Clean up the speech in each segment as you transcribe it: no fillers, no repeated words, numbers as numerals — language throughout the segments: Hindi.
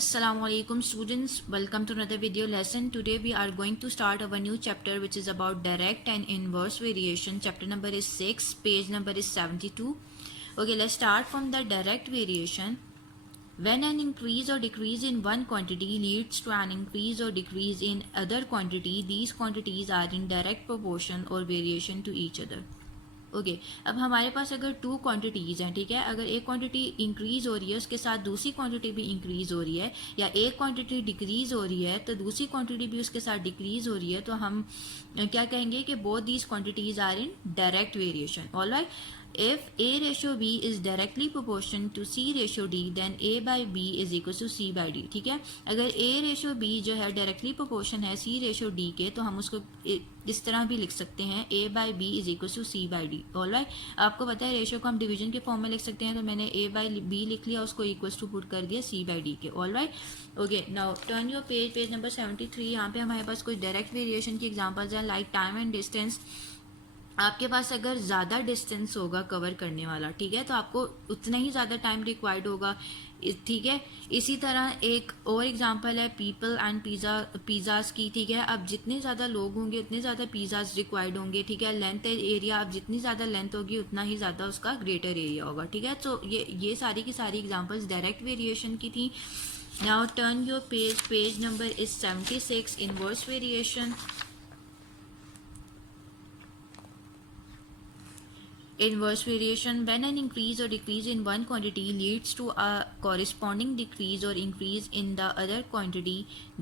Assalamualaikum students, welcome to another video lesson. Today we are going to start our new chapter which is about direct and inverse variation. Chapter number is 6, page number is 72. Okay, let's start from the direct variation. When an increase or decrease in one quantity leads to an increase or decrease in other quantity, these quantities are in direct proportion or variation to each other. Okay अब हमारे पास अगर टू क्वांटिटीज़ हैं, ठीक है, अगर एक क्वांटिटी इंक्रीज़ हो रही है उसके साथ दूसरी क्वांटिटी भी इंक्रीज़ हो रही है, या एक क्वांटिटी डिक्रीज़ हो रही है तो दूसरी क्वांटिटी भी उसके साथ डिक्रीज़ हो रही है, तो हम क्या कहेंगे कि both these quantities are in direct variation. Alright, if A ratio B is directly proportional to C ratio D, then A by B is equal to C by D. ठीक है, अगर A ratio B जो है डायरेक्टली प्रोपोर्शन है C ratio D के, तो हम उसको इस तरह भी लिख सकते हैं A by B is equal to C by D. Alright, आपको पता है रेशियो को हम डिवीजन के फॉर्म में लिख सकते हैं, तो मैंने A by B लिख लिया, उसको इक्वल्स टू पुट कर दिया C by D के. Alright, okay, now turn your page number 73. यहाँ पे हमारे पास कुछ डायरेक्ट वेरिएशन की एग्जांपल्स हैं, लाइक टाइम एंड डिस्टेंस. आपके पास अगर ज़्यादा डिस्टेंस होगा कवर करने वाला, ठीक है, तो आपको उतना ही ज़्यादा टाइम रिक्वायर्ड होगा, ठीक है. इसी तरह एक और एग्जांपल है पीपल एंड पिज़्ज़ाज़ की, ठीक है. अब जितने ज़्यादा लोग होंगे उतने ज़्यादा पिज़्ज़ाज़ रिक्वायर्ड होंगे, ठीक है. लेंथ एरिया, अब जितनी ज़्यादा लेंथ होगी उतना ही ज़्यादा उसका ग्रेटर एरिया होगा, ठीक है. तो ये सारी की सारी एग्जांपल्स डायरेक्ट वेरिएशन की थी. Now turn your page number is 76, inverse variation. Inverse variation, when an increase or decrease in one quantity leads to a corresponding decrease or increase in the other quantity,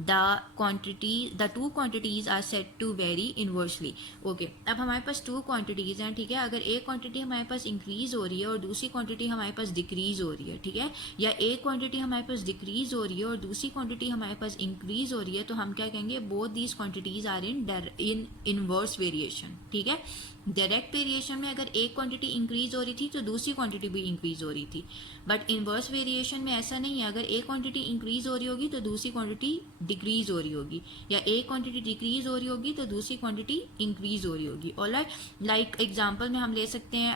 the two quantities are said to vary inversely. Okay, अब हमारे पास टू क्वांटिटीज़ हैं, ठीक है. अगर एक क्वांटिटी हमारे पास इंक्रीज़ हो रही है और दूसरी क्वांटिटी हमारे पास डिक्रीज़ हो रही है, ठीक है, या एक क्वांटिटी हमारे पास डिक्रीज़ हो रही है और दूसरी क्वांटिटी हमारे पास इंक्रीज़ हो रही है, तो हम क्या कहेंगे, both these quantities are in inverse variation. ठीक है, डायरेक्ट वेरिएशन में अगर एक क्वांटिटी इंक्रीज हो रही थी तो दूसरी क्वांटिटी भी इंक्रीज हो रही थी, बट इनवर्स वेरिएशन में ऐसा नहीं है. अगर एक क्वांटिटी इंक्रीज हो रही होगी तो दूसरी क्वांटिटी डिक्रीज हो रही होगी, या एक क्वांटिटी डिक्रीज हो रही होगी तो दूसरी क्वांटिटी इंक्रीज हो रही होगी. ऑलराइट, लाइक एग्जांपल में हम ले सकते हैं,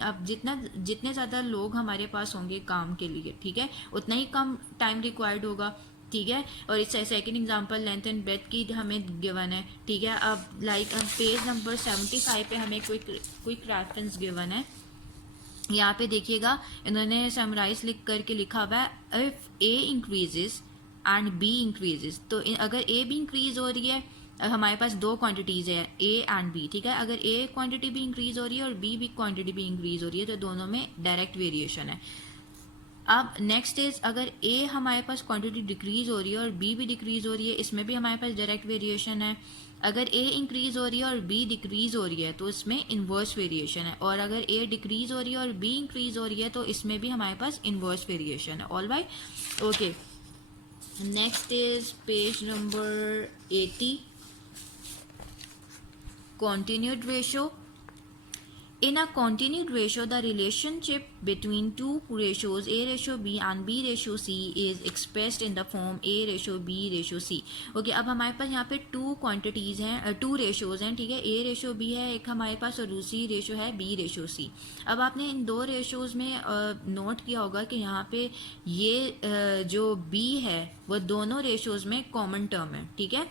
अब जितने ज़्यादा लोग हमारे पास होंगे काम के लिए, ठीक है, उतना ही कम टाइम रिक्वायर्ड होगा, ठीक है. और इस second example length and breadth की हमें गिवन है, ठीक है. अब लाइक पेज नंबर 75 पे हमें क्विक रेफरेंस गिवन है. यहाँ पे देखिएगा, इन्होंने समराइज लिख करके लिखा हुआ है, if A increases and B increases. तो अगर ए भी इंक्रीज हो रही है, हमारे पास दो क्वांटिटीज़ है ए एंड बी, ठीक है. अगर ए क्वांटिटी भी इंक्रीज हो रही है और बी भी क्वांटिटी भी इंक्रीज हो रही है, तो दोनों में डायरेक्ट वेरिएशन है. अब नेक्स्ट इज, अगर ए हमारे पास क्वांटिटी डिक्रीज हो रही है और बी भी डिक्रीज हो रही है, इसमें भी हमारे पास डायरेक्ट वेरिएशन है. अगर ए इंक्रीज हो रही है और बी डिक्रीज हो रही है तो इसमें इनवर्स वेरिएशन है, और अगर ए डिक्रीज हो रही है और बी इंक्रीज हो रही है तो इसमें भी हमारे पास इनवर्स वेरिएशन है. All right, okay, next is page number 80, continued ratio. In a continued ratio, the relationship between two ratios A ratio B and B ratio C is expressed in the form A ratio B ratio C. Okay, अब हमारे पास यहाँ पे टू क्वांटिटीज़ हैं, टू रेशियोज़ हैं, ठीक है. A रेशियो B है एक हमारे पास और दूसरी रेशियो है B रेशियो C. अब आपने इन दो रेशियोज़ में नोट किया होगा कि यहाँ पे ये जो B है वो दोनों रेशियोज़ में कॉमन टर्म है, ठीक है.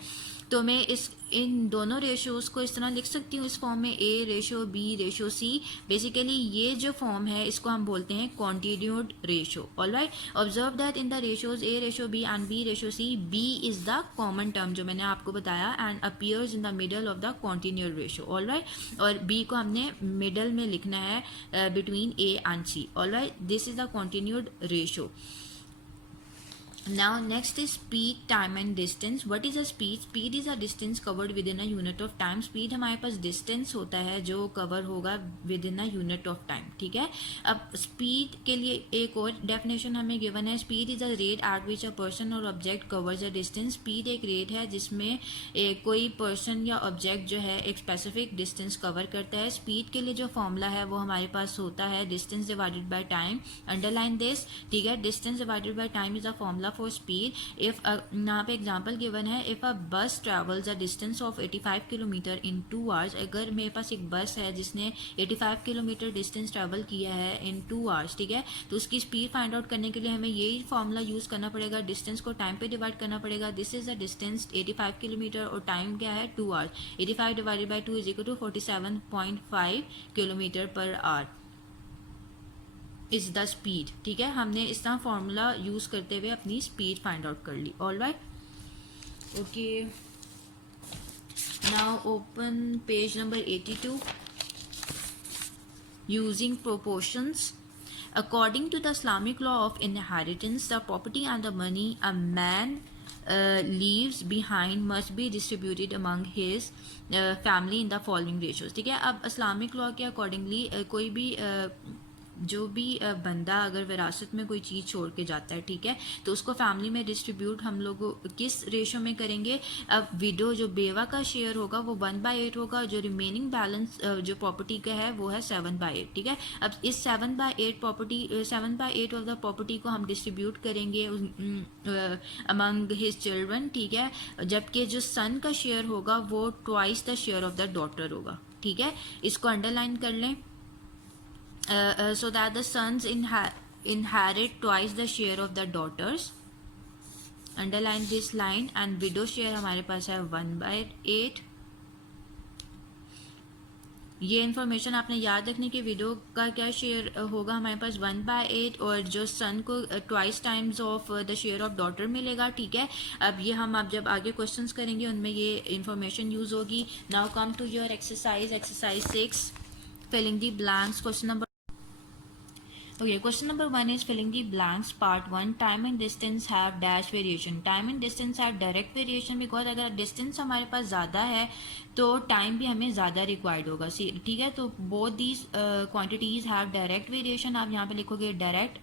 तो मैं इन दोनों रेशियोज़ को इस तरह लिख सकती हूँ इस फॉर्म में, A ratio B ratio C. Basically ये जो फॉर्म है इसको हम बोलते हैं continued ratio. Alright, observe that in the ratios A ratio B and B ratio C, B is the common term जो मैंने आपको बताया, and appears in the middle of the continued ratio. Alright, और बी को हमने मिडल में लिखना है between A and C. Alright, this is the continued ratio. Now next is speed, time and distance. What is a speed? Speed is a distance covered within a unit of time. Speed हमारे पास distance होता है जो cover होगा within a unit of time, ठीक है. अब speed के लिए एक और definition हमें given है. Speed is a rate at which a person or object covers a distance. Speed एक rate है जिसमें कोई person या object जो है एक specific distance cover करता है. Speed के लिए जो formula है वो हमारे पास होता है distance divided by time. Underline this, ठीक है. Distance divided by time is a formula for speed if यहाँ पे एग्जांपल गिवन है, इफ अ बस travels a distance of 85 kilometre in 2 hours, अगर मेरे पास एक बस है जिसने 85 किलोमीटर डिस्टेंस ट्रेवल किया है इन 2 आवर्स, ठीक है, तो उसकी स्पीड फाइंड आउट करने के लिए हमें यही फॉर्मूला यूज़ करना पड़ेगा, डिस्टेंस को टाइम पे डिवाइड करना पड़ेगा। This is the distance 85 kilometre और टाइम क्या है 2 hours, 85 divided by 2 is equal to 47.5 kilometre पर आवर इज द स्पीड, ठीक है। हमने इस तरह फॉर्मूला यूज़ करते हुए अपनी स्पीड फाइंड आउट कर ली। All right, okay, now open page number 82, using proportions. According to the Islamic law of inheritance, the property and the money a man leaves behind must be distributed among his family in the following ratios, ठीक है। अब इस्लामिक लॉ के अकॉर्डिंगली कोई भी जो भी बंदा अगर विरासत में कोई चीज़ छोड़ के जाता है, ठीक है, तो उसको फैमिली में डिस्ट्रीब्यूट हम लोग किस रेशो में करेंगे। अब विडो जो बेवा का शेयर होगा वो 1/8 होगा, जो रिमेनिंग बैलेंस जो प्रॉपर्टी का है वो है 7/8, ठीक है। अब इस 7/8 ऑफ द प्रॉपर्टी को हम डिस्ट्रीब्यूट करेंगे अमंग हिज चिल्ड्रन, ठीक है, जबकि जो सन का शेयर होगा वो twice the share of the daughter होगा, ठीक है। इसको अंडरलाइन कर लें, so that the sons inherit twice the share of the daughters, underline this line, and widow share हमारे पास है 1/8। ये इन्फॉर्मेशन आपने याद रखनी कि विडो का क्या शेयर होगा हमारे पास 1/8 और जो सन को twice times of the share of daughter मिलेगा, ठीक है। अब ये हम अब जब आगे क्वेश्चंस करेंगे उनमें ये इन्फॉर्मेशन यूज होगी। Now come to your exercise 6, filling the blanks. Question number Okay, question number 1 is filling the blanks. Part 1, time and distance have dash variation. Time and distance have direct variation because अगर distance हमारे पास ज़्यादा है तो time भी हमें ज़्यादा required होगा, ठीक है। तो both these quantities have direct variation. आप यहाँ पे लिखोगे direct.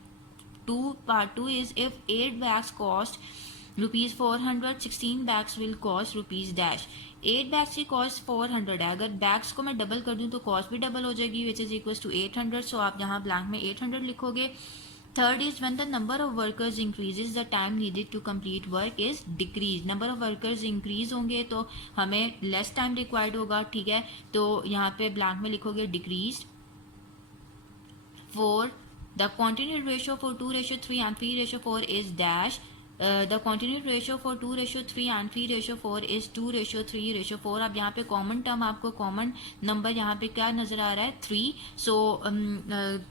Part 2 is if 8 bags cost rupees 400, 16 bags will cost rupees dash. 8 bags की कॉस्ट 400 है, अगर बैग्स को मैं डबल कर दूं तो कॉस्ट भी डबल हो जाएगी, which is equal to 800। So आप यहाँ ब्लैंक में 800 लिखोगे। Third is when the number of workers increases the time needed to complete work is decrease. Number of workers increase होंगे तो हमें लेस टाइम रिक्वायर्ड होगा, ठीक है। तो यहाँ पे ब्लैंक में लिखोगे decrease. 4, the continued ratio for 2:3 and 3:4 is dash. The continued ratio for 2:3 and 3:4 is 2:3:4। अब यहाँ पे कॉमन टर्म आपको कॉमन नंबर यहाँ पे क्या नज़र आ रहा है 3। सो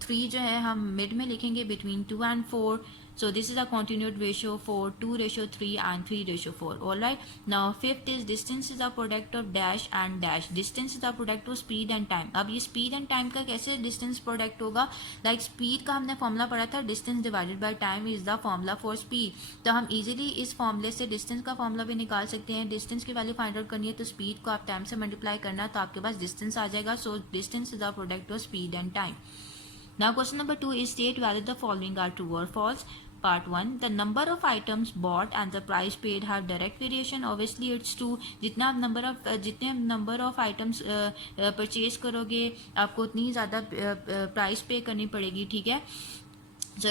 3 जो है हम मिड में लिखेंगे between 2 and 4। So this is a continued ratio for 2:3 and 3:4. All right. Now fifth is distance is a product of dash and dash. Distance is a product of speed and time. अब ये speed and time का कैसे distance product होगा? Like speed का हमने फॉर्मूला पढ़ा था, distance divided by time is the formula for speed. तो हम easily इस फॉर्मूले से distance का फॉर्मूला भी निकाल सकते हैं। distance की वैल्यू फाइंड आउट करनी है तो speed को आप time से मल्टीप्लाई करना तो आपके पास distance आ जाएगा। So distance is a product of speed and time. Now question number 2 is state whether the following are true or false. Part 1, the number of items bought and the price paid have direct variation. Obviously it's true. जितने नंबर ऑफ आइटम्स परचेज करोगे आपको उतनी ज़्यादा प्राइस पे करनी पड़ेगी, ठीक है। So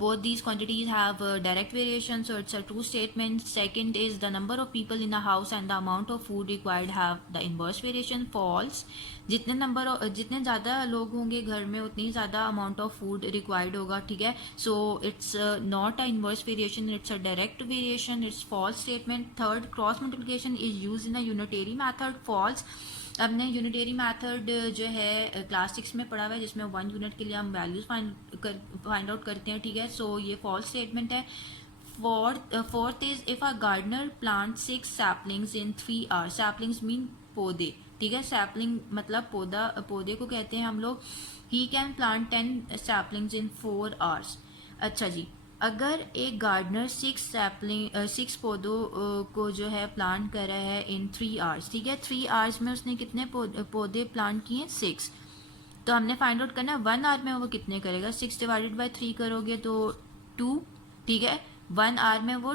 both these quantities have direct variation, so it's a true statement. Second is the number of people in a house and the amount of food required have the inverse variation. False. जितने ज़्यादा लोग होंगे घर में उतनी ज़्यादा अमाउंट ऑफ फूड रिक्वायर्ड होगा, ठीक है। So it's not a inverse variation, it's a direct variation, it's false statement. Third, cross multiplication is use in a unitary method. False. अब ने यूनिटरी मैथड जो है क्लास 6 में पढ़ा हुआ है जिसमें 1 यूनिट के लिए हम वैल्यूज फाइंड आउट करते हैं, ठीक है। सो ये फॉल्स स्टेटमेंट है। Fourth is if a gardener plant 6 saplings in 3 hours. Saplings mean पौधे, ठीक है। सैपलिंग मतलब पौधे को कहते हैं हम लोग। He can plant 10 saplings in 4 hours. अच्छा जी, अगर एक गार्डनर 6 पौधों को जो है प्लांट कर रहा है इन 3 आवर्स, ठीक है। 3 आवर्स में उसने कितने पौधे प्लांट किए 6। तो हमने फाइंड आउट करना है 1 आवर में वो कितने करेगा। 6 डिवाइडेड बाई 3 करोगे तो 2, ठीक है। 1 आवर में वो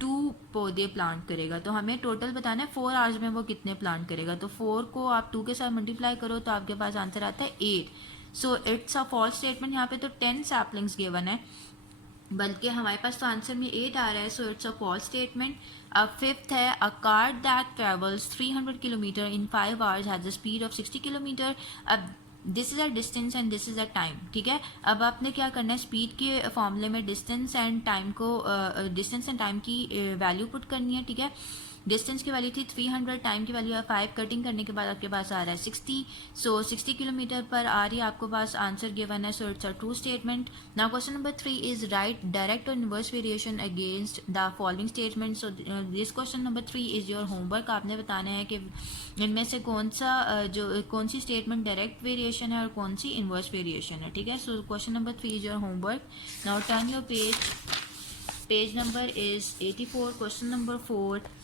2 पौधे प्लांट करेगा। तो हमें टोटल बताना है 4 आवर्स में वो कितने प्लांट करेगा। तो 4 को आप 2 के साथ मल्टीप्लाई करो तो आपके पास आंसर आता है 8। So it's a false statement. यहाँ पे तो 10 सैपलिंग्स गिवन है बल्कि हमारे पास तो आंसर में 8 आ रहा है, so it's a false statement. अब फिफ्थ है, a car that travels 300 kilometre in 5 hours has a speed of 60 kilometre. अब this is a distance and this is a time, ठीक है। अब आपने क्या करना है, स्पीड के फॉर्मूले में डिस्टेंस एंड टाइम को डिस्टेंस एंड टाइम की वैल्यू पुट करनी है, ठीक है। डिस्टेंस की वैल्यू थी 300, टाइम की वैल्यू है 5, कटिंग करने के बाद आपके पास आ रहा है 60, सो 60 किलोमीटर पर आ रही है आपको पास, आंसर गिवन है, so it's a true statement. Now question number 3 is right direct और inverse variation against the following statement. So this question number 3 is your homework. आपने बताना है कि इनमें से कौन सा कौन सी स्टेटमेंट डायरेक्ट वेरिएशन है और कौन सी इनवर्स वेरिएशन है, ठीक है। So question number 3 is your homework. Now turn your page number is 84, question number 4।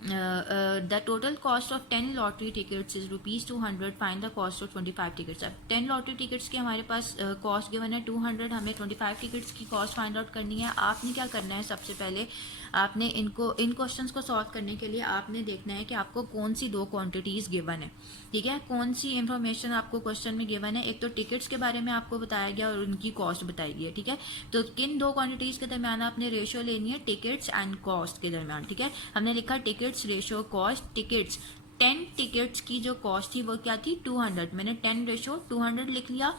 The total cost of 10 lottery tickets is rupees 200. Find the cost of 25 tickets. अब 10 लॉटरी टिकट्स के हमारे पास कॉस्ट गिवन है 200, हमें 25 टिकट्स की कॉस्ट फाइंड आउट करनी है। आपने क्या करना है, सबसे पहले आपने इन क्वेश्चंस को सॉल्व करने के लिए आपने देखना है कि आपको कौन सी दो क्वांटिटीज़ गिवन है, ठीक है। कौन सी इन्फॉर्मेशन आपको क्वेश्चन में गिवन है, एक तो टिकट्स के बारे में आपको बताया गया और उनकी कॉस्ट बताई गई है, ठीक है। तो किन दो क्वांटिटीज़ के दरमियान आपने रेशियो लेनी है, टिकट्स एंड कॉस्ट के दरमियान, ठीक है। हमने लिखा tickets ratio cost. Tickets 10 tickets की जो कॉस्ट थी वो क्या थी, 200, मैंने 10 रेशो 200 लिख लिया।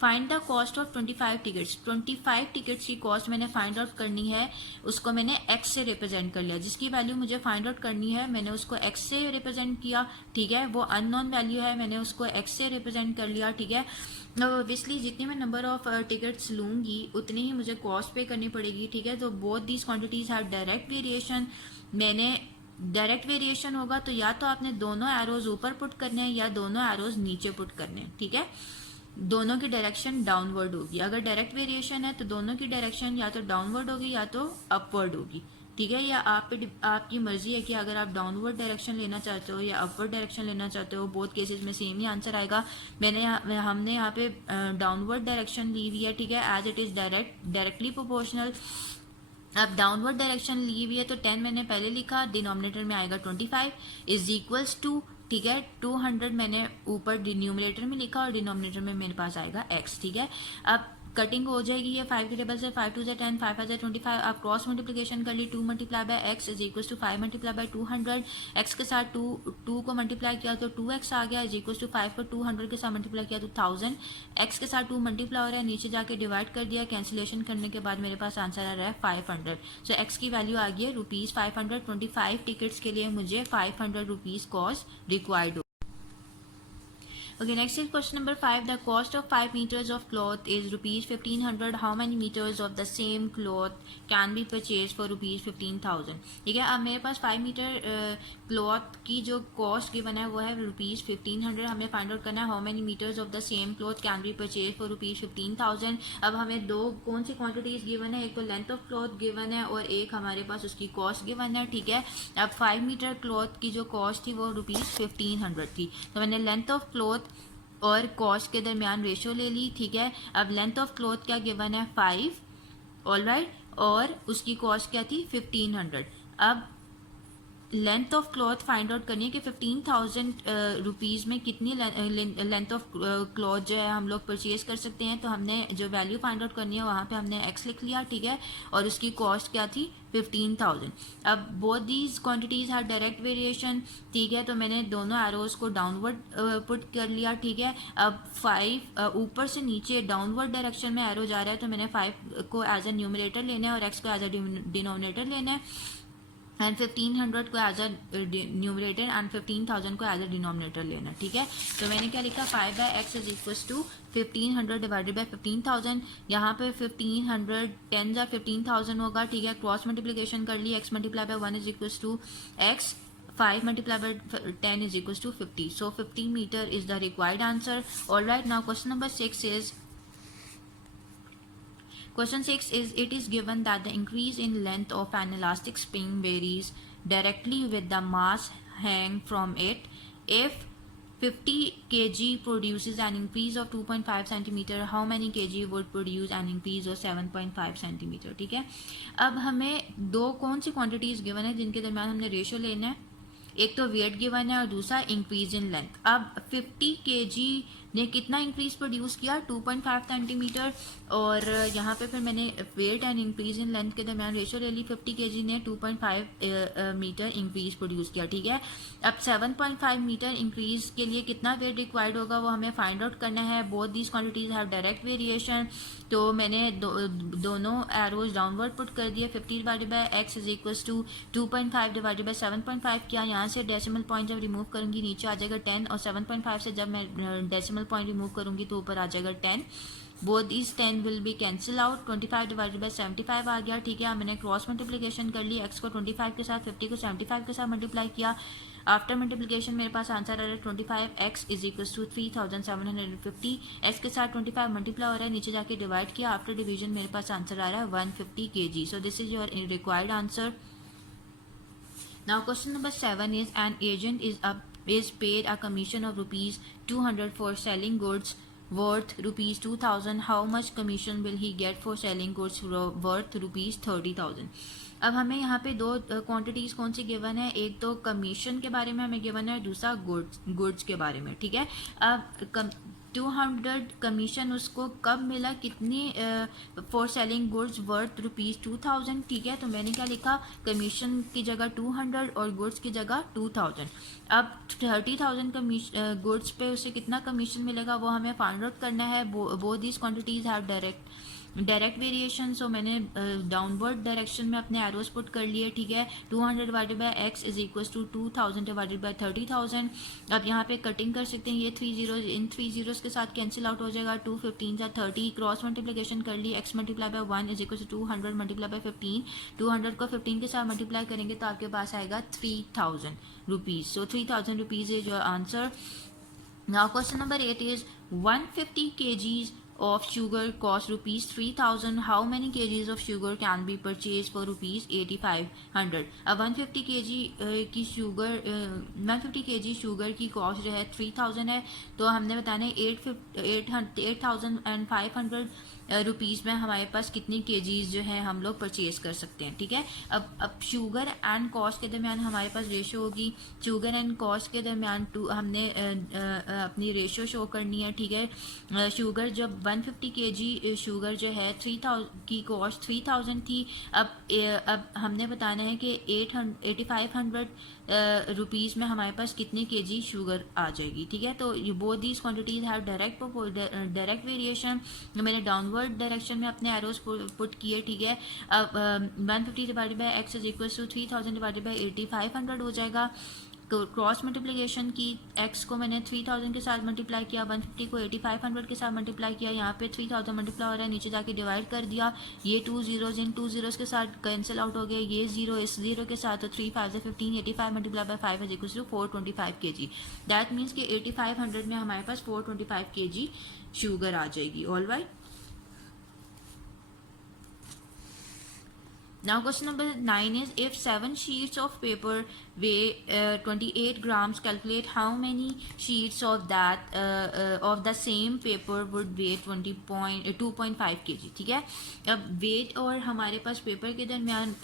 Find the cost of 25 tickets, 25 tickets की कॉस्ट मैंने फाइंड आउट करनी है, उसको मैंने एक्स से रिप्रेजेंट कर लिया। जिसकी वैल्यू मुझे फाइंड आउट करनी है मैंने उसको एक्स से रिप्रेजेंट किया, ठीक है। वो अननोन वैल्यू है, मैंने उसको एक्स से रिप्रेजेंट कर लिया, ठीक है। ऑब्वियसली जितनी मैं नंबर ऑफ टिकट्स लूँगी उतनी ही मुझे कॉस्ट पे करनी पड़ेगी, ठीक है। तो both these quantities have direct variation. मैंने डायरेक्ट वेरिएशन होगा तो या तो आपने दोनों एरोज ऊपर पुट करने हैं या दोनों एरोज नीचे पुट करने हैं, ठीक है। दोनों की डायरेक्शन डाउनवर्ड होगी। अगर डायरेक्ट वेरिएशन है तो दोनों की डायरेक्शन या तो डाउनवर्ड होगी या तो अपवर्ड होगी, ठीक है। या आपकी मर्जी है कि अगर आप डाउनवर्ड डायरेक्शन लेना चाहते हो या अपवर्ड डायरेक्शन लेना चाहते हो, बोथ केसेस में सेम ही आंसर आएगा। हमने यहाँ पे डाउनवर्ड डायरेक्शन ली हुई है, ठीक है, as it is directly proportional. अब डाउनवर्ड डायरेक्शन ली हुई है तो 10 मैंने पहले लिखा, डिनोमिनेटर में आएगा 25 इज इक्वल्स टू, ठीक है, 200 मैंने ऊपर न्यूमरेटर में लिखा और डिनोमिनेटर में मेरे पास आएगा x, ठीक है। अब कटिंग हो जाएगी ये 5 के टेबल से, 5 2 से 10, 5 5 25। आप क्रॉस मल्टीप्लिकेशन कर ली, 2 multiply by x is equal to 5 multiply by 200। X के साथ 2 को मल्टीप्लाई किया तो 2x आ गया, इज इक्वल टू 5 को 200 के साथ मल्टीप्लाई किया तो 1000। एक्स के साथ 2 मल्टीप्लाई हो रहा है, नीचे जाके डिवाइड कर दिया, कैंसिलेशन करने के बाद मेरे पास आंसर आ रहा है 500। सो एक्स की वैल्यू आ गई है ₹500। 25 टिकट्स के लिए मुझे 500 rupees cost required. Okay, next is question number 5. The cost of 5 meters of cloth is rupees 1500. How many meters of the same cloth can be purchased for rupees 15,000? ठीक है, अब मेरे पास 5 मीटर क्लॉथ की जो कॉस्ट गिवन है वो है रुपीज़ 1500। हमें फाइंड आउट करना है how many meters of the same cloth can be purchase for rupees 15,000। अब हमें दो कौन सी क्वांटिटीज गिवन है, एक तो लेंथ ऑफ क्लॉथ गिवन है और एक हमारे पास उसकी कॉस्ट गिवन है, ठीक है। अब 5 मीटर क्लॉथ की जो कॉस्ट थी वो रुपीज़ 1500 थी, तो मैंने लेंथ ऑफ क्लॉथ और कॉस्ट के दरमियान रेशो ले ली, ठीक है। अब लेंथ ऑफ क्लॉथ क्या गिवन है 5, ऑलराइट, और उसकी कॉस्ट क्या थी 1500। अब length of cloth find out करनी है कि 15,000 रुपीज़ में कितनी लेंथ ऑफ क्लॉथ जो है हम लोग परचेज कर सकते हैं। तो हमने जो वैल्यू फाइंड आउट करनी है वहाँ पे हमने x लिख लिया, ठीक है, और उसकी कॉस्ट क्या थी 15,000। अब both these quantities have direct variation, ठीक है, तो मैंने दोनों एरोज को डाउनवर्ड पुट कर लिया, ठीक है। अब 5 ऊपर से नीचे डाउनवर्ड डायरेक्शन में एरो जा रहा है तो मैंने 5 को एज अ न्यूमरेटर लेना है और x को एज अ डिनोमिनेटर लेना है, एंड 1500 को एज अ न्यूमरेटर एंड 15,000 को एज अ डिनोमिनेटर लेना, ठीक है। तो मैंने क्या लिखा 5 by x is equal to 1500 divided by 15,000। यहाँ पे 1500 10 जा 15,000 होगा, ठीक है। क्रॉस मल्टीप्लिकेशन कर ली, x multiply by 1 is equal to x, 5 multiply by 10 is equal to 50। So 50 meter is the required answer. Alright, now question number 6 is Question 6 is, it is given that the increase in length of an elastic spring varies directly with the mass hang from it. If 50 kg produces an increase of 2.5 centimeter, how many kg would produce an increase of 7.5 centimeter? ठीक है, अब हमें दो कौन सी क्वांटिटीज गिवन है जिनके दरम्यान हमने रेशियो लेना है, एक तो वेट गिवन है और दूसरा इंक्रीज इन लेंथ। अब 50 kg ने कितना इंक्रीज प्रोड्यूस किया, 2.5 सेंटीमीटर। और यहाँ पे फिर मैंने weight and increase in length के दरमियान रेशियो ले ली, 50 kg ने 2.5 मीटर इंक्रीज प्रोड्यूस किया, ठीक है। अब 7.5 मीटर इंक्रीज के लिए कितना वेट रिक्वायर्ड होगा वो हमें फाइंड आउट करना है। Both these quantities have direct variation, तो मैंने दोनों एरोज डाउनवर्ड पुट कर दिए। 50 divided by x is equals to 2.5 divided by 7.5 किया। यहाँ से डेसिमल पॉइंट जब रिमूव करूंगी नीचे आ जाएगा 10, और 7.5 से जब मैं डेसिमल पॉइंट रिमूव करूंगी तो ऊपर आ जाएगा 10। Both these 10 will be cancel out. 25 divided by 75 आ गया, ठीक है। मैंने क्रॉस मल्टीप्लिकेशन कर ली, x को 25 के साथ, 50 को 75 के साथ मल्टीप्लाई किया। आफ्टर मल्टीप्लिकेशन मेरे पास आंसर आ रहा है 25x is equals to 3750। x के साथ 25 मल्टीप्लाई हो रहा है, नीचे जाके डिवाइड किया। आफ्टर डिवीजन मेरे पास आंसर आ रहा है 150 kg। So this is your required answer. Now question number 7 is an agent is paid a commission of rupees 200 for selling goods worth rupees 2000. How much commission will he get for selling goods worth rupees 30,000? अब हमें यहाँ पे दो क्वांटिटीज कौन सी गिवन है, एक तो कमीशन के बारे में हमें गिवन है, दूसरा गुड्स के बारे में, ठीक है। अब 200 कमीशन उसको कब मिला, कितनी for selling goods worth rupees 2000, ठीक है। तो मैंने क्या लिखा, कमीशन की जगह 200 और गुड्स की जगह 2000। अब 30,000 गुड्स पे उसे कितना कमीशन मिलेगा वो हमें फाइंड आउट करना है। Both these quantities have direct variation, so मैंने डाउनवर्ड डायरेक्शन में अपने एरोज पुट कर लिए, ठीक है। 200 divided by x is equals to 2000 divided by 30,000। अब यहाँ पे कटिंग कर सकते हैं, ये 3 जीरोज इन 3 जीरोज के साथ कैंसिल आउट हो जाएगा। 2 15 30, क्रॉस मल्टीप्लिकेशन कर ली, x multiply by 1 is equals to 200 multiply by 15। 200 को 15 के साथ मल्टीप्लाई करेंगे तो आपके पास आएगा 3000 rupees. So 3000 rupees is your answer. Now question number 8 is 150 kgs of sugar cost rupees 3000. How many kgs of sugar can be purchased for rupees 8500? अब 150 kg की शुगर 150 kg शुगर की कॉस्ट जो है 3000 है, तो हमने बताना है 8500 रुपीज़ में हमारे पास कितनी केजीज जो है हम लोग परचेज कर सकते हैं, ठीक है। अब शुगर एंड कॉस्ट के दरमियान हमारे पास रेशो होगी, शुगर एंड कॉस्ट के दरमियान हमने अपनी रेशो शो करनी है, ठीक है। शुगर जब 150 kg शुगर जो है 3000 की कॉस्ट 3000 थी, अब हमने बताना है कि 8500 रुपीज़ में हमारे पास कितने केजी शुगर आ जाएगी, ठीक है। तो both these quantities have direct variation. मैंने डाउनवर्ड डायरेक्शन में अपने एरोज पुट किए, ठीक है। अब 150 divided by x is equal to 3000 divided by 8500 हो जाएगा। क्रॉस मल्टीप्लिकेशन की, x को मैंने 3000 के साथ मल्टीप्लाई किया, 150 को 8500 के साथ मल्टीप्लाई किया, यहाँ पे 3000 मल्टीप्लाई हो रहा है, नीचे जाके डिवाइड कर दिया। ये 2 जीरोज इन 2 जीरोज के साथ कैंसिल आउट हो गए, ये जीरो इस जीरो के साथ, तो 3 5 15, 85 multiply by 5 is equal to 425 kg। That means कि 8500 में हमारे पास 425 kg शुगर आ जाएगी। All right. Now question number 9 is if 7 sheets of paper weigh 28 grams, calculate how many sheets of that of the same paper would weigh 2.5 kg, ठीक है। अब वेट और हमारे पास पेपर के दरमियान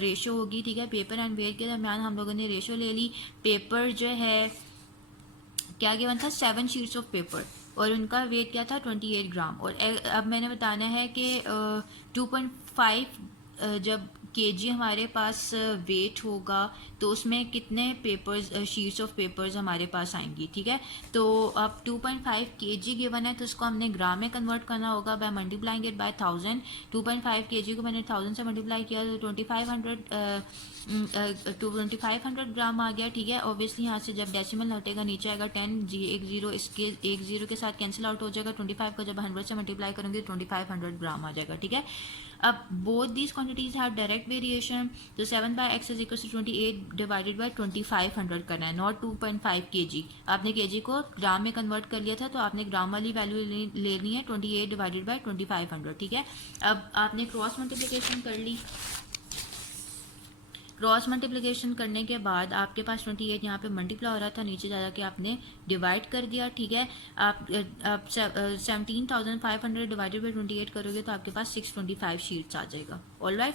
रेशो होगी, ठीक है। पेपर एंड वेट के दरमियान हम लोगों ने रेशो ले ली। पेपर जो है क्या गिवन था, 7 शीट्स ऑफ पेपर, और उनका वेट क्या था 28 ग्राम। और अब मैंने बताना है कि 2.5 जब केजी हमारे पास वेट होगा तो उसमें कितने पेपर्स शीट्स ऑफ पेपर्स हमारे पास आएंगी, ठीक है। तो अब 2.5 केजी गिवन है तो उसको हमने ग्राम में कन्वर्ट करना होगा by multiplying it by 1000। 2.5 KG को मैंने 1000 से मल्टीप्लाई किया तो 2500 ग्राम आ गया, ठीक है। ऑब्वियसली यहाँ से जब डेसिमल हटेगा नीचे आएगा 10, एक जीरो इसके एक जीरो के साथ कैंसिल आउट हो जाएगा। 25 को जब 100 से मल्टीप्लाई करेंगे तो 2500 ग्राम आ जाएगा, ठीक है। अब both these quantities have direct variation, तो 7 by x is equal to 28 divided by 2500 करना है, नॉट 2.5 kg। आपने kg को ग्राम में कन्वर्ट कर लिया था तो आपने ग्राम वाली वैल्यू लेनी है 28 डिवाइडेड बाय 2500, ठीक है। अब आपने क्रॉस मल्टीप्लिकेशन कर ली। क्रॉस मल्टीप्लिकेशन करने के बाद आपके पास 28 यहाँ पे मल्टीप्लाई हो रहा था, नीचे जा के आपने डिवाइड कर दिया, ठीक है। आप 17,500 डिवाइडेड बाई 28 करोगे तो आपके पास 625 शीट्स आ जाएगा। ऑलराइट।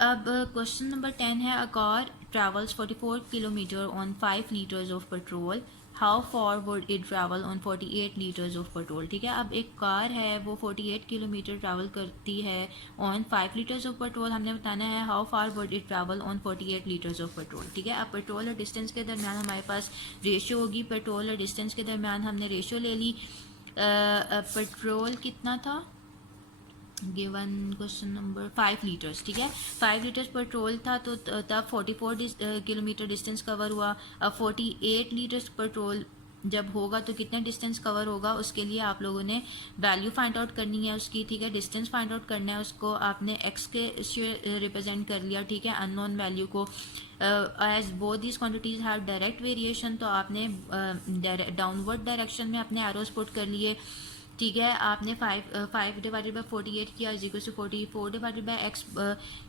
अब क्वेश्चन नंबर 10 है, a car travels 44 kilometre on 5 litres of petrol how for would it travel on 48 litres of petrol. ठीक है, अब एक कार है वो 48 किलोमीटर ट्रैवल करती है ऑन 5 लीटर्स ऑफ पेट्रोल। हमने बताना है how far would it travel on 48 litres of petrol. ठीक है, अब पेट्रोल और डिस्टेंस के दरमियान हमारे पास रेशियो होगी। पेट्रोल और डिस्टेंस के दरमियान हमने रेशियो ले ली। पेट्रोल कितना था गिवन क्वेश्चन नंबर 5 लीटर्स। ठीक है, 5 लीटर्स पेट्रोल था तो तब 44 किलोमीटर डिस्टेंस कवर हुआ। अब 48 लीटर्स पेट्रोल जब होगा तो कितना डिस्टेंस कवर होगा, उसके लिए आप लोगों ने वैल्यू फाइंड आउट करनी है उसकी। ठीक है, डिस्टेंस फाइंड आउट करना है, उसको आपने एक्स के से रिप्रेजेंट कर लिया। ठीक है, अननोन वैल्यू को as both these quantities have direct variation, तो आपने डाउनवर्ड डायरेक्शन में अपने एरोस पुट कर लिए। ठीक है, आपने 5 डिवाइडेड बाई 48 किया is equal to 44 divided by x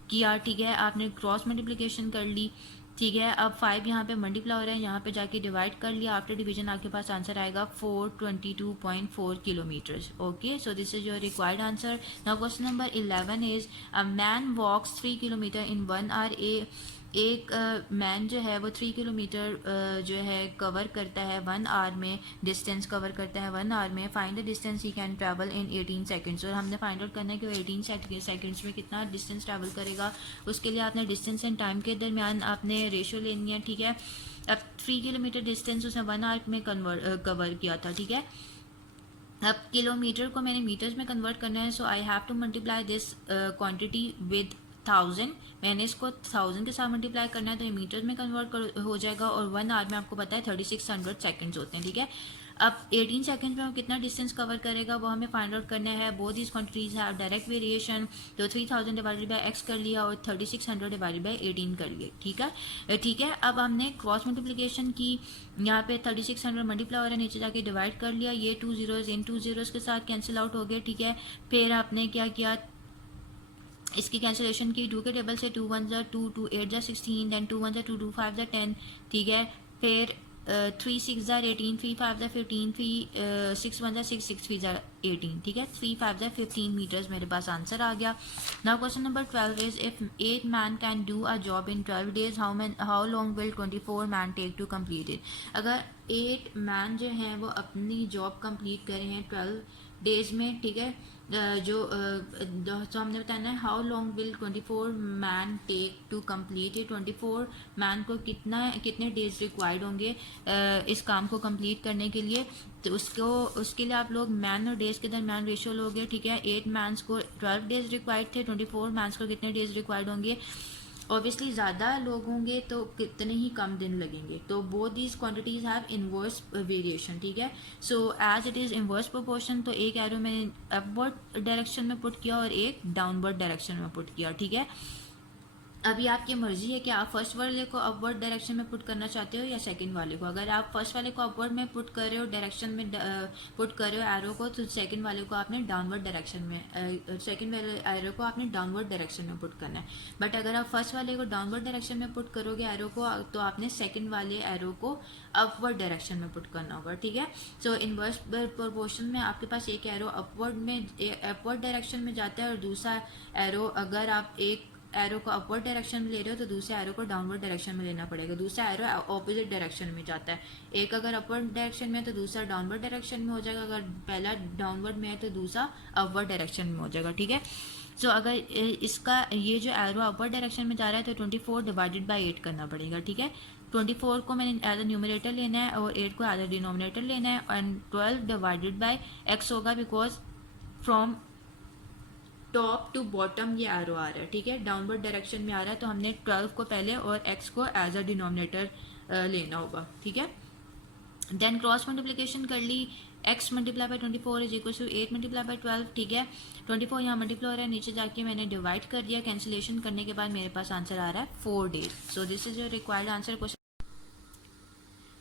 किया। ठीक है, आपने क्रॉस मल्टीप्लिकेशन कर ली। ठीक है, अब 5 यहाँ पे मल्टीप्लाई हो रहा है, यहाँ पे जाके डिवाइड कर लिया। आफ्टर डिवीजन आपके पास आंसर आएगा 422.4 kilometers. Okay, so this is your required answer. Now question number 11 is a man walks 3 kilometer in 1 hour. एक मैन जो है वो 3 किलोमीटर जो है कवर करता है 1 आवर में, डिस्टेंस कवर करता है 1 आवर में। Find the distance he can travel in 18 seconds. और हमने फाइंड आउट करना है कि वो 18 सेकंड्स में कितना डिस्टेंस ट्रैवल करेगा। उसके लिए आपने डिस्टेंस एंड टाइम के दरमियान आपने रेशो लेनी है। ठीक है, अब 3 किलोमीटर डिस्टेंस उसने 1 आवर में कवर किया था। ठीक है, अब किलोमीटर को मैंने मीटर्स में कन्वर्ट करना है, so I have to multiply this quantity with 1000। मैंने इसको 1000 के साथ मल्टीप्लाई करना है तो ये मीटर्स में कन्वर्ट हो जाएगा। और 1 आवर में आपको पता है 3600 सेकंड्स होते हैं। ठीक है, अब 18 सेकंड में वो कितना डिस्टेंस कवर करेगा वो हमें फाइंड आउट करना है। Both these quantities have direct variation, तो 3000 डिवाइडेड बाय एक्स कर लिया और 3600 डिवाइडेड बाय 18 कर लिया। ठीक है, अब हमने क्रॉस मल्टीप्लिकेशन की। यहाँ पे 3600 मल्टीप्लाई हो रहा है, नीचे जाके डिवाइड कर लिया। ये 2 जीरोज इन 2 जीरोज के साथ कैंसिल आउट हो गए। ठीक है, फिर आपने क्या किया, इसकी कैंसिलेशन की 2 के टेबल से। 2 1 2, 2 8 16, देन 2 1 2, 2 5 10। ठीक है, फिर 3 6 18, 3 5 15, 3 6 1 6, 6 3 18। ठीक है, 3 5 15 मीटर्स मेरे पास आंसर आ गया। Now question number 12 is if 8 man can do a job in 12 days how long will 24 man take to complete it. अगर 8 मैन जो हैं वो अपनी जॉब कंप्लीट करे हैं 12 डेज में। ठीक है, तो हमने बताना है how long will 24 man take to complete it. 24 man को कितने डेज रिक्वायर्ड होंगे इस काम को कंप्लीट करने के लिए। तो उसके लिए आप लोग मैन और डेज के दरमियान रेशियो लोगे। ठीक है, 8 मैंस को 12 डेज रिक्वायर्ड थे, 24 मैंस को कितने डेज रिक्वायर्ड होंगे। ऑब्वियसली ज़्यादा लोग होंगे तो कितने ही कम दिन लगेंगे। तो both these quantities have inverse variation. ठीक है, so as it is inverse proportion, तो एक एरो मैंने अपवर्ड डायरेक्शन में पुट किया और एक डाउनवर्ड डायरेक्शन में पुट किया। ठीक है, अभी आपकी मर्जी है कि आप फर्स्ट वाले को अपवर्ड डायरेक्शन में पुट करना चाहते हो या सेकंड वाले को। अगर आप फर्स्ट वाले को अपवर्ड में पुट कर रहे हो डायरेक्शन में पुट कर रहे हो एरो को, तो सेकंड वाले को आपने डाउनवर्ड डायरेक्शन में सेकंड वाले एरो को आपने डाउनवर्ड डायरेक्शन में पुट करना है। बट अगर आप फर्स्ट वाले को डाउनवर्ड डायरेक्शन में पुट करोगे एरो को, तो आपने सेकेंड वाले एरो को अपवर्ड डायरेक्शन में पुट करना होगा। ठीक है, सो इनवर्स प्रोपोर्शन में आपके पास एक एरो अपवर्ड डायरेक्शन में जाता है और दूसरा एरो, अगर आप एक एरो को अपवर्ड डायरेक्शन में ले रहे हो तो दूसरे एरो को डाउनवर्ड डायरेक्शन में लेना पड़ेगा। दूसरा एरो ऑपोजिट डायरेक्शन में जाता है। एक अगर अपवर्ड डायरेक्शन में है तो दूसरा डाउनवर्ड डायरेक्शन में हो जाएगा। अगर पहला डाउनवर्ड में है तो दूसरा अपवर्ड डायरेक्शन में हो जाएगा। ठीक है, सो अगर इसका ये जो एरो अपवर्ड डायरेक्शन में जा रहा है तो 24 डिवाइडेड बाई 8 करना पड़ेगा। ठीक है, 24 को मैंने एज अ न्यूमरेटर लेना है और 8 को एज अ डिनोमिनेटर लेना है। एंड 12 डिवाइडेड बाई एक्स होगा, because from top to bottom ये एरो आ रहा है। ठीक है, डाउनवर्ड डायरेक्शन में आ रहा है, तो हमने 12 को पहले और x को एज अ डिनोमिनेटर लेना होगा। ठीक है, देन क्रॉस मल्टीप्लिकेशन कर ली। x multiply by 24 is equal to 8 multiply by 12। ठीक है, 24 यहाँ मल्टीप्लाई हो रहा है, नीचे जाके मैंने डिवाइड कर दिया। कैंसिलेशन करने के बाद मेरे पास आंसर आ रहा है 4 days. So this is your required answer.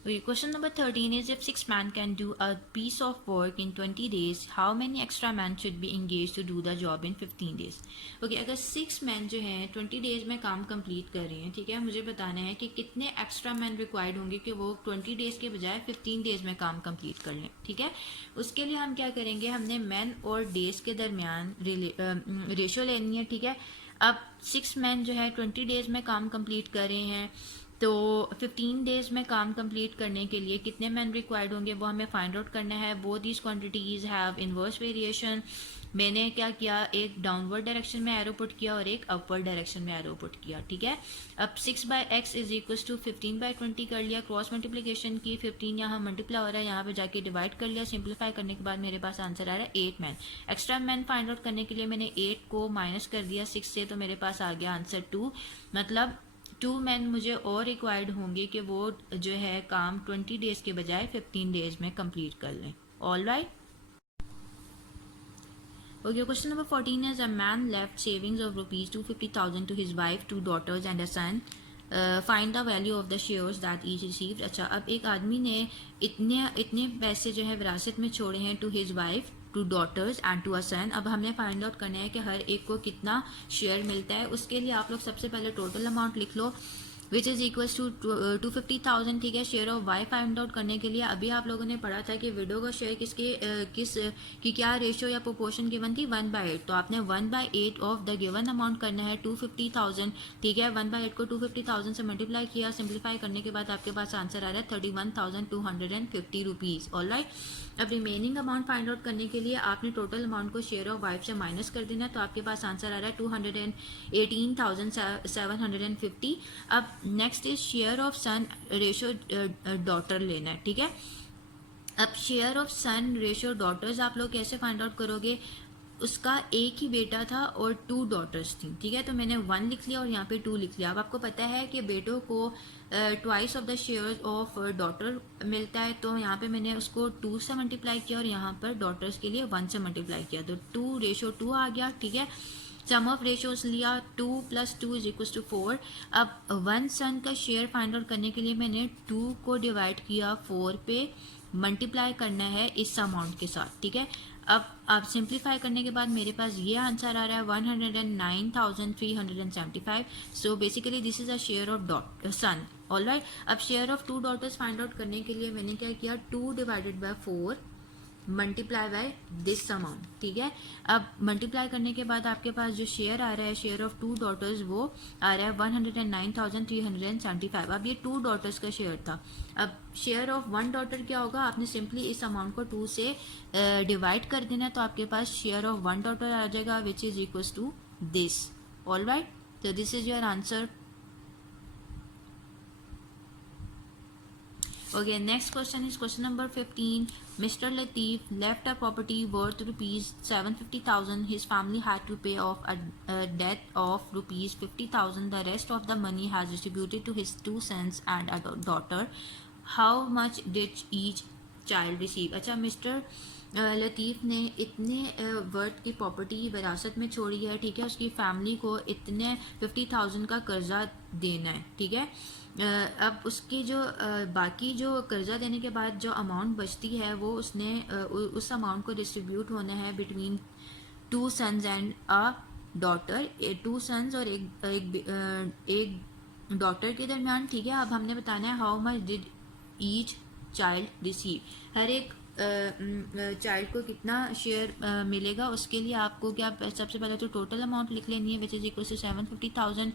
Okay, question number 13 is if 6 men can do a piece of work in 20 days, how many extra men should be engaged to do the job in 15 days? Okay, अगर 6 men जो हैं 20 days में काम complete कर रहे हैं, ठीक है, मुझे बताना है कि कितने extra men required होंगे कि वो 20 days के बजाय 15 days में काम complete कर लें। ठीक है, उसके लिए हम क्या करेंगे, हमने men और days के दरमियान रेशियो लेनी है। ठीक है, अब 6 men जो है 20 days में काम complete कर रहे हैं तो 15 डेज में काम कंप्लीट करने के लिए कितने मैन रिक्वायर्ड होंगे वो हमें फाइंड आउट करना है। Both these quantities have inverse variation. मैंने क्या किया, एक डाउनवर्ड डायरेक्शन में एरो पुट किया और एक अपवर्ड डायरेक्शन में एरो पुट किया, ठीक है। अब 6/x इज इक्वल टू 15/20 कर लिया, क्रॉस मल्टीप्लिकेशन की, 15 यहाँ मल्टीप्लाई हो रहा है, यहाँ पे जाके डिवाइड कर लिया। सिंप्लीफाई करने के बाद मेरे पास आंसर आ रहा है 8 man. Extra man find out करने के लिए मैंने 8 को माइनस कर दिया 6 से, तो मेरे पास आ गया आंसर 2। मतलब 2 मैन मुझे और रिक्वायर्ड होंगे कि वो जो है काम 20 डेज के बजाय 15 डेज में कंप्लीट कर लें। All right. Okay, question number 14 is a man left savings of rupees 250,000 to his wife, 2 daughters and a son. Find the value of the shares that each received. अच्छा, अब एक आदमी ने इतने पैसे जो है विरासत में छोड़े हैं to his wife, two daughters and to a son. अब हमने फाइंड आउट करना है कि हर एक को कितना शेयर मिलता है। उसके लिए आप लोग सबसे पहले टोटल अमाउंट लिख लो विच इज इक्वल्स टू 250,000, ठीक है। Share of wife find out करने के लिए अभी आप लोगों ने पढ़ा था कि विडो का शेयर किस की क्या रेशियो या प्रोपोर्शन गिवन थी, 1/8। तो आपने 1/8 ऑफ द गिवन अमाउंट करना है 250,000, ठीक है। 1/8 को 250,000 से मल्टीप्लाई किया, सिंप्लीफाई करने के बाद आपके पास आंसर आ रहा है 31,250 रुपीज़। All right. अब रिमेनिंग अमाउंट फाइंड आउट करने के लिए आपने टोटल अमाउंट को शेयर ऑफ वाइफ से माइनस कर देना है, तो आपके पास आंसर आ रहा है 218,750। अब next is share of son ratio daughter लेना है, ठीक है। अब share of son ratio daughters आप लोग कैसे फाइंड आउट करोगे, उसका एक ही बेटा था और 2 डॉटर्स थी, ठीक है। तो मैंने 1 लिख लिया और यहाँ पे 2 लिख लिया। अब आपको पता है कि बेटों को twice of the share of daughter मिलता है, तो यहाँ पे मैंने उसको 2 से मल्टीप्लाई किया और यहाँ पर डॉटर्स के लिए 1 से मल्टीप्लाई किया, तो 2:2 आ गया, ठीक है। सम ऑफ रेशियोज लिया, 2 + 2 = 4। अब 1 सन का शेयर फाइंड आउट करने के लिए मैंने 2 को डिवाइड किया 4 पे, मल्टीप्लाई करना है इस अमाउंट के साथ, ठीक है। अब आप सिंप्लीफाई करने के बाद मेरे पास ये आंसर आ रहा है 109,375। So basically this is a share of son. All right. अब share of 2 daughters find out करने के लिए मैंने क्या किया, 2 / 4 मल्टीप्लाई बाय दिस अमाउंट, ठीक है। अब मल्टीप्लाई करने के बाद आपके पास जो शेयर आ रहा है शेयर ऑफ 2 डॉटर्स वो आ रहा है 109,375। अब ये 2 डॉटर्स का शेयर था। अब शेयर ऑफ 1 डॉटर क्या होगा, आपने सिंपली इस अमाउंट को 2 से डिवाइड कर देना है, तो आपके पास शेयर ऑफ 1 डॉटर आ जाएगा which is equals to this. All right. तो this is your answer. Okay, next question is question number 15. Mr. Latif left a property worth rupees 750,000. His family had to pay off a debt of rupees 50,000. The rest of the money has distributed to his 2 sons and a daughter. How much did each child receive? अच्छा, मिस्टर लतीफ़ ने इतने वर्थ की प्रॉपर्टी विरासत में छोड़ी है, ठीक है। उसकी फैमिली को इतने 50,000 का कर्जा देना है, ठीक है। अब उसकी जो बाकी जो कर्जा देने के बाद जो अमाउंट बचती है वो उसने उस अमाउंट को डिस्ट्रीब्यूट होना है between 2 sons and a daughter, 2 sons और एक डॉटर के दरमियान, ठीक है। अब हमने बताना है how much did each child receive, हर एक चाइल्ड को कितना शेयर मिलेगा। उसके लिए आपको क्या सबसे पहले तो टोटल अमाउंट लिख लेनी है विच इज इक्वल टू 750,000।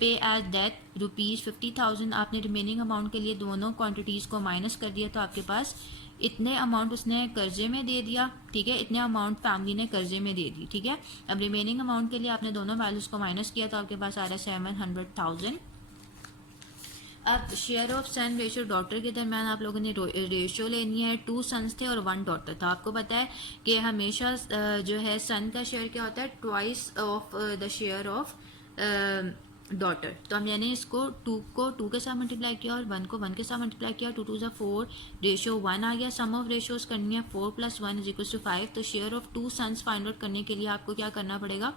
पे एज डेट रुपीज़ 50,000। आपने रिमेनिंग अमाउंट के लिए दोनों क्वांटिटीज़ को माइनस कर दिया, तो आपके पास इतने अमाउंट उसने कर्जे में दे दिया, ठीक है। इतने अमाउंट फैमिली ने कर्जे में दे दी, ठीक है। अब रिमेनिंग अमाउंट के लिए आपने दोनों वैल्यूज़ को माइनस किया, तो आपके पास आ रहा है 700,000। अब share of son ratio daughter के दरमियान आप लोगों ने रेशियो लेनी है। 2 सन्स थे और 1 डॉटर था। आपको पता है कि हमेशा जो है सन का शेयर क्या होता है, twice of the share of daughter. तो हम यानी इसको 2 को 2 के साथ मल्टीप्लाई किया और 1 को 1 के साथ मल्टीप्लाई किया, 2 × 2 = 4, रेशियो 1 आ गया। सम ऑफ रेशियोज करनी है, 4 + 1 = 5। तो share of 2 sons find out करने के लिए आपको क्या करना पड़ेगा,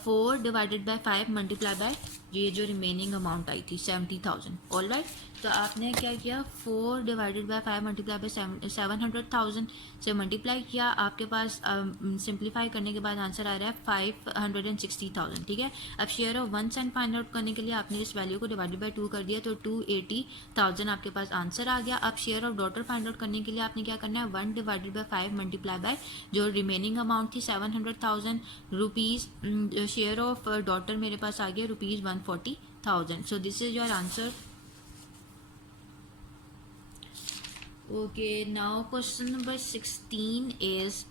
4 / 5 मल्टीप्लाई बाय ये जो रिमेनिंग अमाउंट आई थी 70,000। All right. तो आपने क्या किया, 4 / 5 मल्टीप्लाई बाय 700,000 से मल्टीप्लाई किया। आपके पास सिंप्लीफाई करने के बाद आंसर आ रहा है 560,000, ठीक है। अब share of 1 son find out करने के लिए आपने इस वैल्यू को डिवाइडेड बाय 2 कर दिया, तो 280,000 आपके पास आंसर आ गया। अब share of daughter find out करने के लिए आपने क्या करना है, 1 / 5 मल्टीप्लाई बाय जो रिमेनिंग अमाउंट थी 700,000 रुपीज़। शेयर ऑफ डॉटर मेरे पास आ गया ₹140,000, 60,000. So this is your answer. Okay, now question number 16 is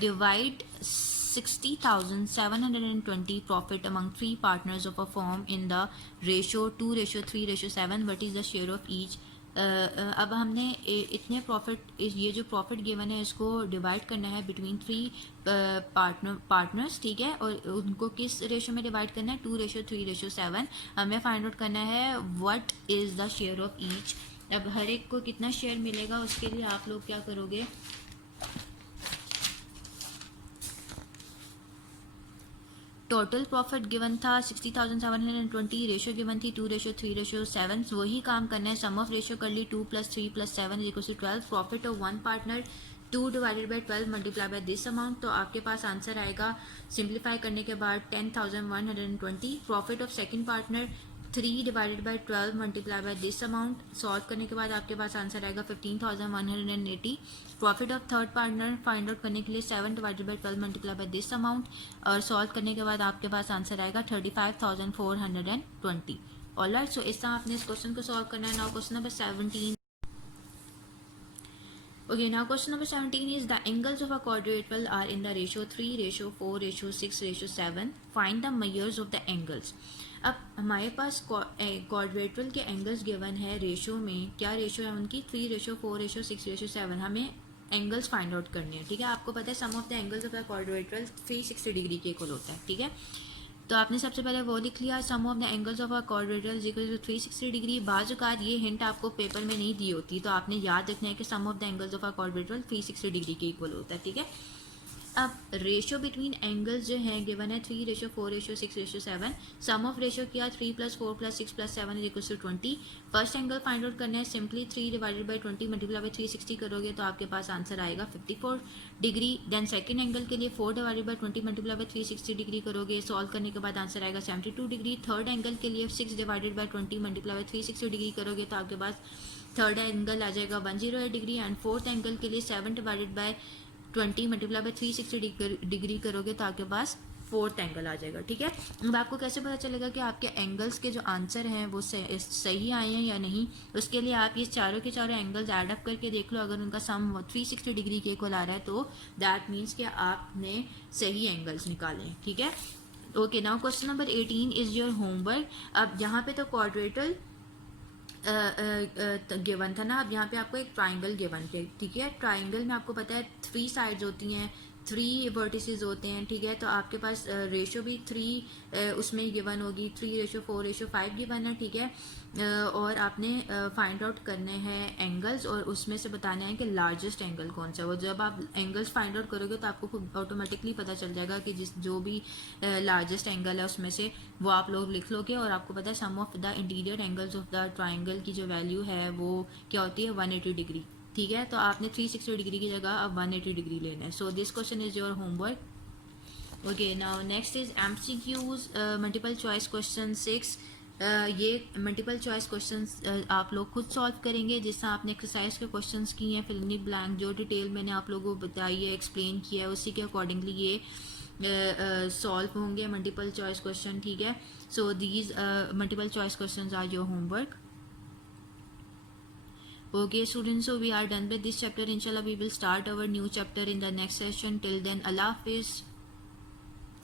divide 60,720 profit among three partners of a firm in the ratio 2:3:7. What is the share of each? अब हमने इतने प्रॉफिट, ये जो प्रॉफिट गिवन है इसको डिवाइड करना है बिटवीन थ्री पार्टनर्स, ठीक है, और उनको किस रेशो में डिवाइड करना है? 2:3:7. हमें फाइंड आउट करना है what is the share of each. अब हर एक को कितना शेयर मिलेगा उसके लिए आप लोग क्या करोगे? टोटल प्रॉफिट गिवन था 60,720, रेशो गिवन थी 2:3:7. वही काम करना है, सम ऑफ रेशो कर ली 2 + 3 + 7 = 12. Profit of one partner 2 divided by 12 multiply by this amount. तो आपके पास आंसर आएगा सिंप्लीफाई करने के बाद 10,120. Profit of second partner 3 divided by 12 multiply by this amount. Solve करने के बाद आपके पास आंसर आएगा 15,180. Profit of third partner find out करने के लिए 7 divided by 12 multiply by this amount, और सॉल्व करने के बाद आपके पास आंसर आएगा 35,420. ऑलराइट, सो इस तरह आपने इस क्वेश्चन को सॉल्व करना है. Now question number 17. Okay, now question number 17 is the angles of a quadrilateral are in the ratio 3:4:6:7. Find the measures of the angles. अब हमारे पास क्वाड्रेटरल के एंगल्स गिवन है रेशो में. क्या रेशो है उनकी? 3:4:6:7. हमें एंगल्स फाइंड आउट करने हैं, ठीक है. आपको पता है sum of the angles of the quadrilateral 360 degree के इक्वल होता है, ठीक है. तो आपने सबसे पहले वो लिख लिया, sum of the angles of a quadrilateral is equal to 360 degree. बाज़ औक़ात ये हिंट आपको पेपर में नहीं दी होती, तो आपने याद रखना है कि sum of the angles of a quadrilateral 360 degree के इक्वल होता है, ठीक है. अब रेशो बिटवीन एंगल्स जो है गिवन है 3:4:6:7. सम ऑफ रेशो किया 3 + 4 + 6 + 7 = 20. फर्स्ट एंगल फाइंड आउट करना है, simply 3 divided by 20 multiply by 360 करोगे तो आपके पास आंसर आएगा 54 डिग्री. देन सेकंड एंगल के लिए 4 divided by 20 multiply by 360 degree करोगे, सॉल्व करने के बाद आंसर आएगा 72 डिग्री. थर्ड एंगल के लिए 6 divided by 20 multiply by 360 degree करोगे तो आपके पास थर्ड एंगल आ जाएगा 108 डिग्री. एंड फोर्थ एंगल के लिए 7 divided by 20 multiply by 360 degree करोगे तो आपके पास फोर्थ एंगल आ जाएगा, ठीक है. अब आपको कैसे पता चलेगा कि आपके एंगल्स के जो आंसर हैं वो सही आए हैं या नहीं? उसके लिए आप ये चारों के चारों एंगल्स ऐड अप करके देख लो. अगर उनका सम 360 डिग्री के इक्वल आ रहा है तो दैट मीन्स कि आपने सही एंगल्स निकाले हैं, ठीक है. Okay, now question number 18 is your homework. अब यहाँ पे तो क्वाड्रेटरल गिवन था ना. अब यहाँ पे आपको एक ट्राइंगल गिवन थे, ठीक है. ट्राइंगल में आपको पता है 3 साइड्स होती हैं, 3 वर्टिसेस होते हैं, ठीक है. तो आपके पास रेशो भी 3 उसमें ही गिवन होगी, 3:4:5 गिवन है, ठीक है. और आपने फाइंड आउट करने हैं एंगल्स और उसमें से बताना है कि लार्जेस्ट एंगल कौन सा है. वो जब आप एंगल्स फाइंड आउट करोगे तो आपको खुद ऑटोमेटिकली पता चल जाएगा कि जो भी लार्जेस्ट एंगल है उसमें से वो आप लोग लिख लोगे. और आपको पता है sum of the interior angles of the triangle की जो वैल्यू है वो क्या होती है? 180 डिग्री, ठीक है. तो आपने 360 डिग्री की जगह अब 180 डिग्री लेना है. सो this question is your homework. Okay, now next is MCQs, multiple choice question 6. ये मल्टीपल चॉइस क्वेश्चंस आप लोग खुद सॉल्व करेंगे जिस तरह आपने एक्सरसाइज के क्वेश्चंस किए हैं. फिल इन द ब्लैंक जो डिटेल मैंने आप लोगों को बताई है, एक्सप्लेन किया है, उसी के अकॉर्डिंगली ये सॉल्व होंगे मल्टीपल चॉइस क्वेश्चन, ठीक है. So these multiple choice questions are your homework. Okay students, so we are done with this chapter. Inshallah we will start our new chapter in the next session. Till then, Allah Hafiz.